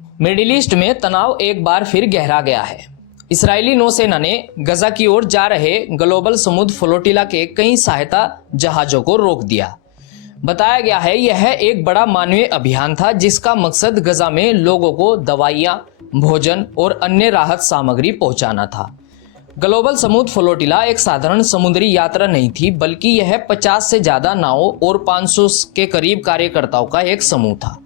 Middle east में तनाव एक बार फिर गहरा गया है। इस्राएली नौसेना ने गजा की ओर जा रहे ग्लोबल समुद्र फ्लोटिला के कई सहायता जहाजों को रोक दिया। बताया गया है यह एक बड़ा मानवीय अभियान था जिसका मकसद गजा में लोगों को दवाइयां, भोजन और अन्य राहत सामग्री पहुंचाना था। ग्लोबल समुद्र फ्लोटिला एक साधारण समुद्री यात्रा नहीं थी, बल्कि यह 50 से ज्यादा नावों और 500 के करीब कार्यकर्ताओं का एक समूह था।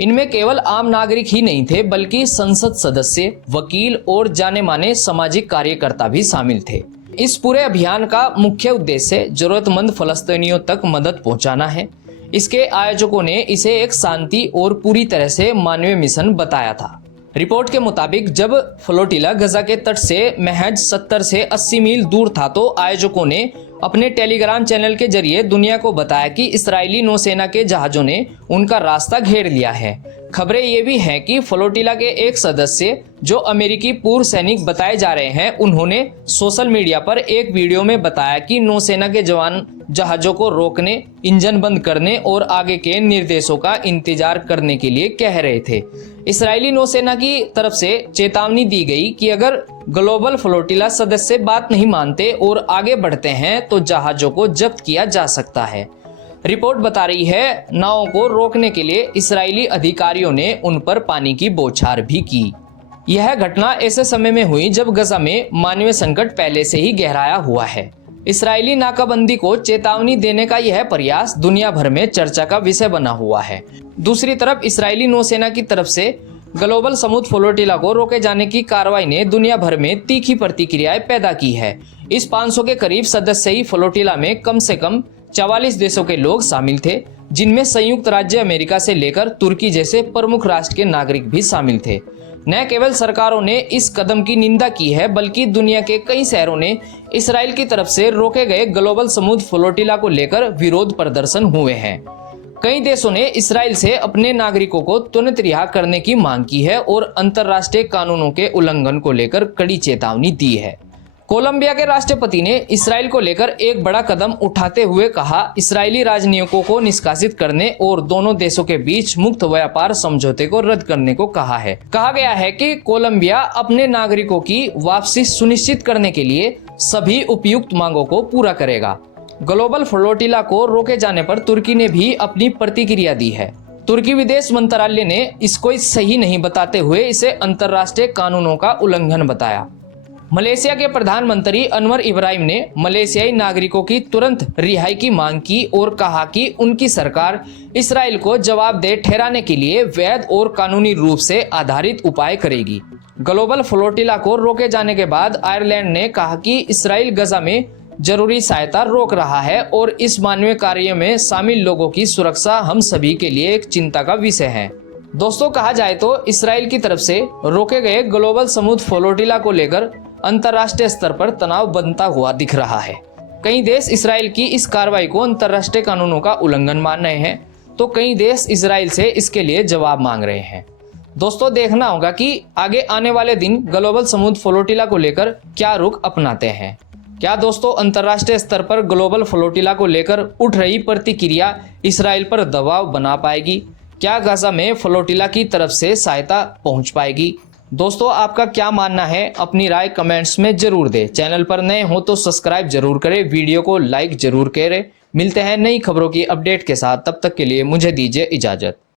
इनमें केवल आम नागरिक ही नहीं थे, बल्कि संसद सदस्य, वकील और जाने माने सामाजिक कार्यकर्ता भी शामिल थे। इस पूरे अभियान का मुख्य उद्देश्य जरूरतमंद फलस्तीनियों तक मदद पहुंचाना है। इसके आयोजकों ने इसे एक शांति और पूरी तरह से मानवीय मिशन बताया था। रिपोर्ट के मुताबिक जब फ्लोटिला गजा के तट से महज 70 से 80 मील दूर था तो आयोजकों ने अपने टेलीग्राम चैनल के जरिए दुनिया को बताया कि इस्राएली नौसेना के जहाजों ने उनका रास्ता घेर लिया है। खबरें ये भी हैं कि फ्लोटिला के एक सदस्य जो अमेरिकी पूर्व सैनिक बताए जा रहे हैं, उन्होंने सोशल मीडिया पर एक वीडियो में बताया कि नौसेना के जवान जहाजों को रोकने, इंजन बंद करने और आगे के निर्देशों का इंतजार करने के लिए कह रहे थे। इस्राएली नौसेना की तरफ से चेतावनी दी गई कि अगर ग्लोबल फ्लोटिला सदस्य बात नहीं मानते और आगे बढ़ते हैं तो जहाजों को जब्त किया जा सकता है। रिपोर्ट बता रही है नावों को रोकने के लिए इस्राएली अधिकारियों ने उन पर पानी की बौछार भी की। यह घटना ऐसे समय में हुई जब गजा में मानवीय संकट पहले से ही गहराया हुआ है। इस्राएली नाकाबंदी को चेतावनी देने का यह प्रयास दुनिया भर में चर्चा का विषय बना हुआ है। दूसरी तरफ इस्राएली नौसेना की तरफ से ग्लोबल समुद्र फ्लोटिला को रोके जाने की कार्रवाई ने दुनिया भर में तीखी प्रतिक्रियाएं पैदा की है। इस 500 के करीब सदस्य ही फ्लोटिला में कम से कम 44 देशों के लोग शामिल थे, जिनमें संयुक्त राज्य अमेरिका से लेकर तुर्की जैसे प्रमुख राष्ट्र के नागरिक भी शामिल थे। न केवल सरकारों ने इस कदम की निंदा की है, बल्कि दुनिया के कई शहरों ने इस्राएल की तरफ से रोके गए ग्लोबल समुद्र फ्लोटिला को लेकर विरोध प्रदर्शन हुए हैं। कई देशों ने इस्राएल से अपने नागरिकों को तुरंत रिहा करने की मांग की है और अंतर्राष्ट्रीय कानूनों के उल्लंघन को लेकर कड़ी चेतावनी दी है। कोलंबिया के राष्ट्रपति ने इस्राएल को लेकर एक बड़ा कदम उठाते हुए कहा, इस्राएली राजनयिकों को निष्कासित करने और दोनों देशों के बीच मुक्त व्यापार समझौते को रद्द करने को कहा है। कहा गया है कि कोलंबिया अपने नागरिकों की वापसी सुनिश्चित करने के लिए सभी उपयुक्त मांगों को पूरा करेगा। ग्लोबल फ्लोटिला को रोके जाने पर तुर्की ने भी अपनी प्रतिक्रिया दी है। तुर्की विदेश मंत्रालय ने इसको सही नहीं बताते हुए इसे अंतर्राष्ट्रीय कानूनों का उल्लंघन बताया। मलेशिया के प्रधानमंत्री अनवर इब्राहिम ने मलेशियाई नागरिकों की तुरंत रिहाई की मांग की और कहा कि उनकी सरकार इस्राएल को जवाबदेह ठहराने के लिए वैध और कानूनी रूप से आधारित उपाय करेगी। ग्लोबल फ्लोटिला को रोके जाने के बाद आयरलैंड ने कहा कि इस्राएल गजा में जरूरी सहायता रोक रहा है और इस मानवीय कार्य में शामिल लोगों की सुरक्षा हम सभी के लिए एक चिंता का विषय है। दोस्तों, कहा जाए तो इस्राएल की तरफ से रोके गए ग्लोबल समुद्र फ्लोटिला को लेकर अंतर्राष्ट्रीय स्तर पर तनाव बनता हुआ दिख रहा है। कई देश इस्राएल की इस कार्रवाई को अंतर्राष्ट्रीय कानूनों का उल्लंघन मान रहे हैं, तो कई देश इस्राएल से इसके लिए जवाब मांग रहे हैं। दोस्तों, देखना होगा कि आगे आने वाले दिन ग्लोबल समुद्र फ्लोटिला को लेकर क्या रुख अपनाते हैं। क्या दोस्तों अंतर्राष्ट्रीय स्तर पर ग्लोबल फ्लोटिला को लेकर उठ रही प्रतिक्रिया इस्राएल पर दबाव बना पाएगी? क्या गजा में फ्लोटिला की तरफ से सहायता पहुंच पाएगी? दोस्तों, आपका क्या मानना है? अपनी राय कमेंट्स में जरूर दें। चैनल पर नए हो तो सब्सक्राइब जरूर करें, वीडियो को लाइक जरूर करें। मिलते हैं नई खबरों की अपडेट के साथ, तब तक के लिए मुझे दीजिए इजाजत।